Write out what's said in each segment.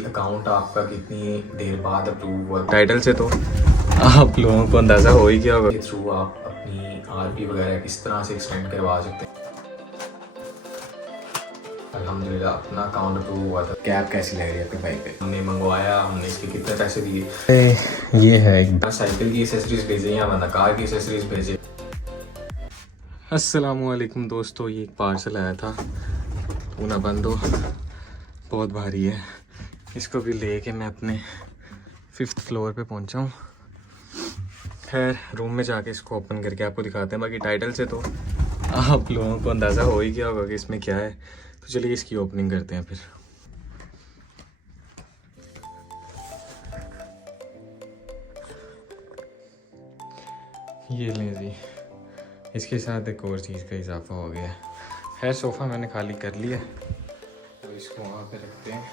Account आपका कितनी देर बाद अप्रूव हुआ टाइटल से, तो आप लोगों को अंदाज़ा हो ही गया होगा। के थ्रू आप अपनी आरपी वगैरह किस तरह से एक्सटेंड करवा सकते हैं। अल्हम्दुलिल्लाह अपना अकाउंट अप्रूव हुआ था। कैब कैसी लग रही है आपके भाई पे? हमने मंगवाया, हमने इसके कितने पैसे दिए? ये है साइकिल की एसेसरीज भेजे या वरना कार की एसेसरीज भेजे। अस्सलामुअलैकुम दोस्तों, ये एक पार्सल आया था, पूना बंद हो, बहुत भारी है। इसको भी लेके मैं अपने 5th फ्लोर पे पहुंचा हूँ। खैर रूम में जाके इसको ओपन करके आपको दिखाते हैं। बाकी टाइटल से तो आप लोगों को अंदाज़ा हो ही गया होगा कि इसमें क्या है, तो चलिए इसकी ओपनिंग करते हैं फिर। ये लें जी, इसके साथ एक और चीज़ का इजाफा हो गया है। सोफ़ा मैंने खाली कर लिया, तो इसको वहाँ पे रखते हैं।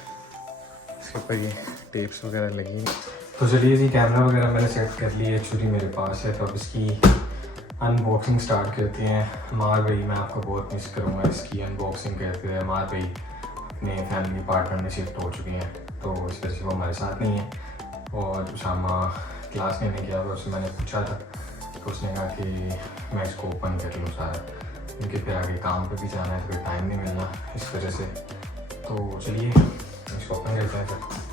इसके ऊपर ये टेप्स वगैरह लगी हैं। तो चलिए जी, कैमरा वगैरह मैंने सेट कर लिया, एक्चुअली मेरे पास है। तो अब इसकी अनबॉक्सिंग स्टार्ट करते हैं। मार भाई मैं आपको बहुत मिस करूँगा इसकी अनबॉक्सिंग करते हैं। मार भाई अपने फैमिली पार्टनर में शिफ्ट हो चुके हैं, तो इस वजह से वो हमारे साथ नहीं है। और उसामा क्लास लेने गया था, उससे मैंने पूछा था, तो उसने कहा कि मैं इसको ओपन कर लूँ सारा, क्योंकि फिर आगे काम पे भी जाना है, तो फिर टाइम नहीं मिलना इस वजह से। तो चलिए इसको ओपन करते हैं फिर।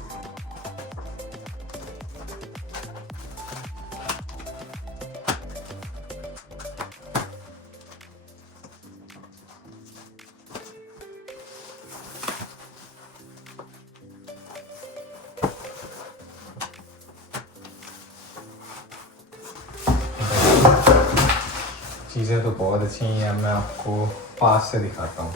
चीज़ें तो बहुत अच्छी हैं, मैं आपको पास से दिखाता हूँ।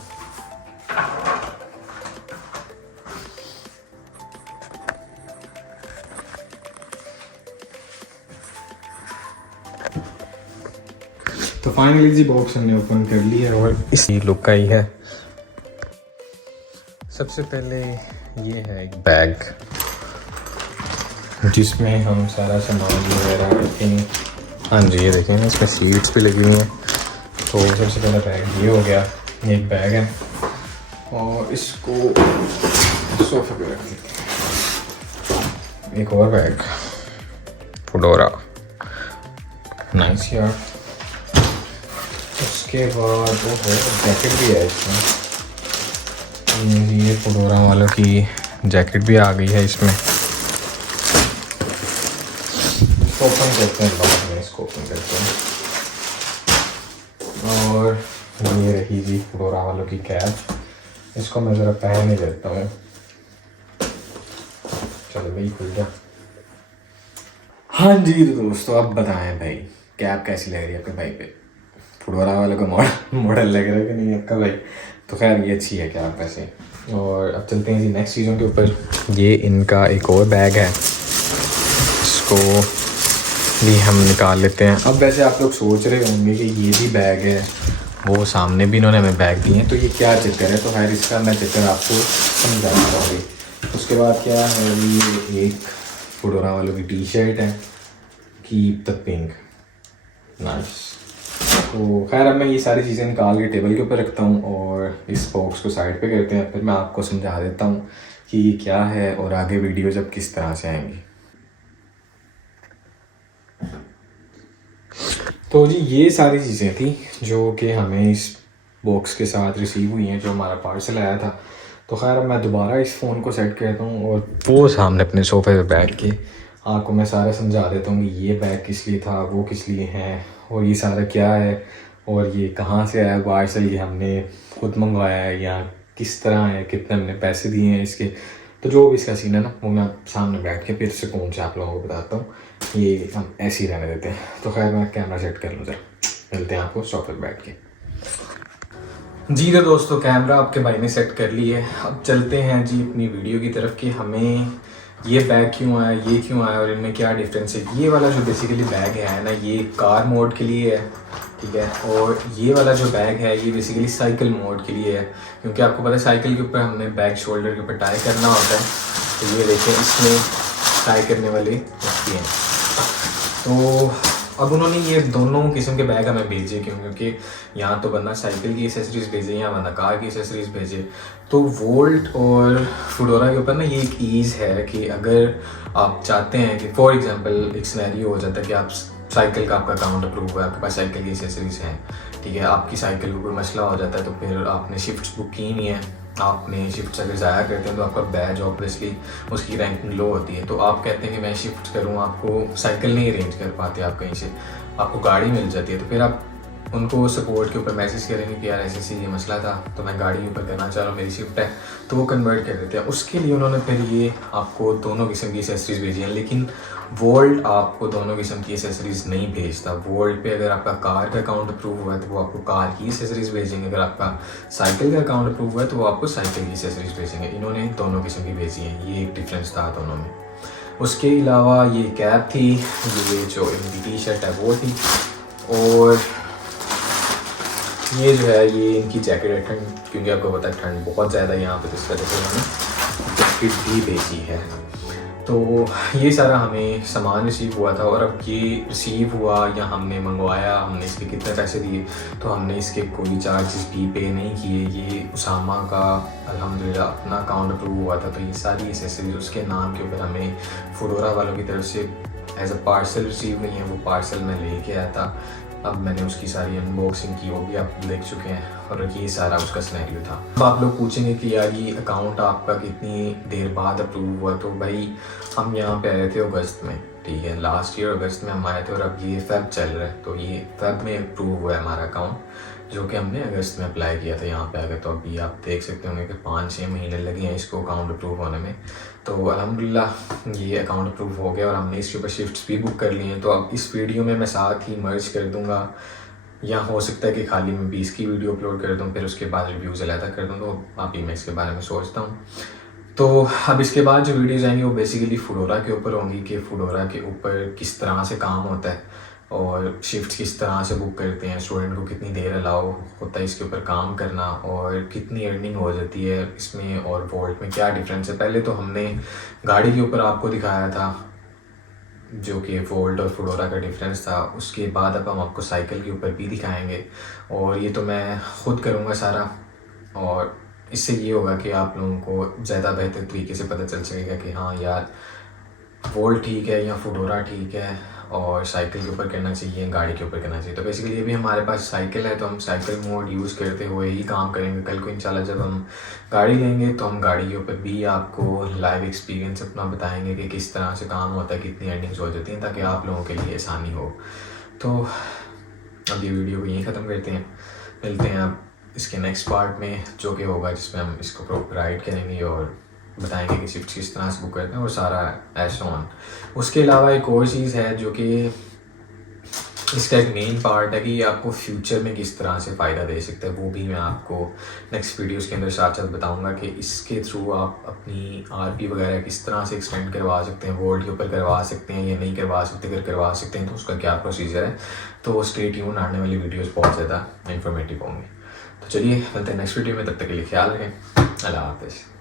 तो फाइनली जी बॉक्स हमने ओपन कर लिया और इसी लुक का ही है। सबसे पहले ये है एक बैग, जिसमें हम सारा सामान वगैरह रखेंगे। हाँ जी, ये देखें इसमें सीट्स भी लगी हुई हैं। तो सबसे पहला बैग ये हो गया, ये एक बैग है, और इसको सोफे पे रख लेते। एक और बैग, फोडोरा, नाइस यार। उसके बाद वो है जैकेट भी है इसमें, ये फोडोरा वालों की जैकेट भी आ गई है इसमें। ओपन करते हैं, बाद में इसको ओपन करते हैं। और ये रही जी फोडोरा वालों की कैप, इसको मैं ज़रा पहन ही लेता हूँ। चलो भाई खुल गया। हाँ जी तो दोस्तों, अब बताएं भाई कैप कैसी लग रही है आपके भाई पे? फोडोरा वालों का मॉडल लग रहा है कि नहीं आपका भाई? तो खैर ये अच्छी है कैप वैसे। और अब चलते हैं जी नेक्स्ट चीज़ों के ऊपर। ये इनका एक और बैग है, इसको भी हम निकाल लेते हैं। अब वैसे आप लोग सोच रहे होंगे कि ये भी बैग है, वो सामने भी इन्होंने हमें बैग दिए हैं, तो ये क्या चक्कर है? तो खैर इसका मैं चक्कर आपको समझाना चाहूँगी। उसके बाद क्या है, ये एक फोडोरा वालों की टी शर्ट है, कीप द पिंक, नाइस। तो खैर अब मैं ये सारी चीज़ें निकाल के टेबल के ऊपर रखता हूँ और इस बॉक्स को साइड पे करते हैं। फिर मैं आपको समझा देता हूँ कि ये क्या है और आगे वीडियो जब किस तरह से आएंगी। तो जी ये सारी चीज़ें थी जो कि हमें इस बॉक्स के साथ रिसीव हुई हैं, जो हमारा पार्सल आया था। तो खैर अब मैं दोबारा इस फ़ोन को सेट करता हूँ और वो सामने अपने सोफ़े पे बैठ के आपको मैं सारा समझा देता हूँ कि ये बैग किस लिए था, वो किस लिए है, और ये सारा क्या है, और ये कहाँ से आया पार्सल, ये हमने खुद मंगवाया है या किस तरह है, कितने हमने पैसे दिए हैं इसके। तो जो भी इसका सीन है ना, वो मैं सामने बैठ के फिर सुकून से आप लोगों को बताता हूँ। ये हम ऐसे ही रहने देते हैं। तो खैर मैं कैमरा सेट कर लूँ जरा, मिलते हैं आपको सोफे पर बैठ के। जी तो दोस्तों, कैमरा आपके भाई ने सेट कर ली है। अब चलते हैं जी अपनी वीडियो की तरफ कि हमें ये बैग क्यों आया, ये क्यों आया और इनमें क्या डिफरेंस है। ये वाला जो बेसिकली बैग है ना, ये कार मोड के लिए है, ठीक है। और ये वाला जो बैग है ये बेसिकली साइकिल मोड के लिए है, क्योंकि आपको पता है साइकिल के ऊपर हमने बैग शोल्डर के ऊपर टाई करना होता है। तो ये देखें इसमें टाई करने वाले रखती हैं। तो अब उन्होंने ये दोनों किस्म के बैग हमें भेजे क्योंकि यहाँ तो बंदा साइकिल की एसेसरीज़ भेजे या बंदा कार की एसेसरीज़ भेजे। तो वोल्ट और फूडोरा के ऊपर ना ये एक ईज़ है कि अगर आप चाहते हैं कि फॉर एग्जांपल एक सिनेरियो हो जाता है कि आप साइकिल का आपका अकाउंट अप्रूव है, आपके पास साइकिल की एसेसरीज़ हैं, ठीक है, आपकी साइकिल को कोई मसला हो जाता है तो फिर आपने शिफ्ट्स बुक की नहीं है, आपने शिफ्ट अगर ज़ाया करते हैं तो आपका बैच ऑब्वियसली उसकी रैंकिंग लो होती है। तो आप कहते हैं कि मैं शिफ्ट करूँ, आपको साइकिल नहीं अरेंज कर पाते आप कहीं से, आपको गाड़ी मिल जाती है, तो फिर आप उनको सपोर्ट के ऊपर मैसेज करेंगे कि यार ऐसे ये मसला था तो मैं गाड़ी के ऊपर करना चाह रहा हूँ, मेरी शिफ्ट है, तो वो कन्वर्ट कर देते हैं। उसके लिए उन्होंने फिर ये आपको दोनों किस्म की एसेसरीज़ भेजी हैं, लेकिन वोल्ट आपको दोनों किस्म की एसेसरीज़ नहीं भेजता। वोल्ट पे अगर आपका कार का अकाउंट अप्रूव हुआ है तो वो आपको कार की एसेसरीज़ भेजेंगे, अगर आपका साइकिल का अकाउंट अप्रूव हुआ है तो वो आपको साइकिल की एसेसरीज़ भेजेंगे। इन्होंने दोनों किस्म की भेजी हैं, ये एक डिफरेंस था दोनों में। उसके अलावा ये कैप थी, ये जो इनकी टी शर्ट है वो थी, और ये जो है ये इनकी जैकेट है ठंड, क्योंकि आपको पता है ठंड बहुत ज़्यादा है यहाँ पे, तो इस वजह से उन्होंने जैकेट भी भेजी है। तो ये सारा हमें सामान रिसीव हुआ था, और अब ये रिसीव हुआ या हमने मंगवाया, हमने इसके कितने पैसे दिए, तो हमने इसके कोई चार्जेस भी पे नहीं किए। ये उसामा का अल्हम्दुलिल्लाह अपना अकाउंट अप्रूव हुआ था, तो ये सारी एसेसरीज उसके नाम के ऊपर हमें फूडोरा वालों की तरफ से एज अ पार्सल रिसीव हुई हैं। वो पार्सल मैं लेके आया था, अब मैंने उसकी सारी अनबॉक्सिंग की, वो भी आप देख चुके हैं, और ये सारा उसका सिनेरियो था। अब आप लोग पूछेंगे कि यार ये अकाउंट आपका कितनी देर बाद अप्रूव हुआ, तो भाई हम यहाँ पे आए थे अगस्त में, ठीक है, लास्ट ईयर अगस्त में हम आए थे, और अब ये फेब चल रहा है, तो ये फेब में अप्रूव हुआ है हमारा अकाउंट, जो कि हमने अगस्त में अप्लाई किया था यहाँ पे आकर। तो अभी आप देख सकते होंगे कि 5-6 महीने लगे हैं इसको अकाउंट अप्रूव होने में। तो अल्हम्दुलिल्लाह ये अकाउंट अप्रूव हो गया, और हमने इसके ऊपर शिफ्ट्स भी बुक कर लिए हैं। तो अब इस वीडियो में मैं साथ ही मर्ज कर दूँगा, या हो सकता है कि खाली मैं 20 की वीडियो अपलोड कर दूँ, फिर उसके बाद रिव्यूज़ अलग कर दूँ, तो अभी मैं इसके बारे में सोचता हूँ। तो अब इसके बाद जो वीडियोज़ आएंगी वो बेसिकली फूडोरा के ऊपर होंगी, कि फूडोरा के ऊपर किस तरह से काम होता है, और शिफ्ट किस तरह से बुक करते हैं, स्टूडेंट को कितनी देर अलाउ होता है इसके ऊपर काम करना, और कितनी अर्निंग हो जाती है इसमें, और वोल्ट में क्या डिफरेंस है। पहले तो हमने गाड़ी के ऊपर आपको दिखाया था जो कि वोल्ट और फूडोरा का डिफरेंस था, उसके बाद अब हम आपको साइकिल के ऊपर भी दिखाएंगे, और ये तो मैं ख़ुद करूँगा सारा, और इससे ये होगा कि आप लोगों को ज़्यादा बेहतर तरीके से पता चल सकेगा कि हाँ यार वोल्ट ठीक है या फूडोरा ठीक है, और साइकिल के ऊपर करना चाहिए, गाड़ी के ऊपर करना चाहिए। तो बेसिकली ये भी हमारे पास साइकिल है, तो हम साइकिल मोड यूज़ करते हुए ही काम करेंगे। कल को इंशाल्लाह जब हम गाड़ी लेंगे तो हम गाड़ी के ऊपर भी आपको लाइव एक्सपीरियंस अपना बताएंगे कि किस तरह से काम होता है, कितनी अर्निंग्स हो जाती हैं, ताकि आप लोगों के लिए आसानी हो। तो अब ये वीडियो को यहीं ख़त्म करते हैं, मिलते हैं अब इसके नेक्स्ट पार्ट में, जो कि होगा जिसमें हम इसको प्रॉपर राइड करेंगे और बताएंगे कि शिफ्ट किस तरह से बुक करते हैं, और सारा ऐसा ऑन। उसके अलावा एक और चीज़ है जो कि इसका एक मेन पार्ट है कि ये आपको फ्यूचर में किस तरह से फ़ायदा दे सकता है, वो भी मैं आपको नेक्स्ट वीडियोस के अंदर साथ साथ बताऊंगा कि इसके थ्रू आप अपनी आरपी वगैरह किस तरह से एक्सटेंड करवा सकते हैं, वोल्ट के ऊपर करवा सकते हैं या नहीं करवा सकते, अगर करवा सकते हैं तो उसका क्या प्रोसीजर है। तो स्टे ट्यून, आने वाली वीडियोज़ बहुत ज़्यादा इन्फॉर्मेटिव होंगी। तो चलिए मिलते हैं नेक्स्ट वीडियो में, तब तक के लिए ख्याल रखें, अल्लाह हाफ़िज़।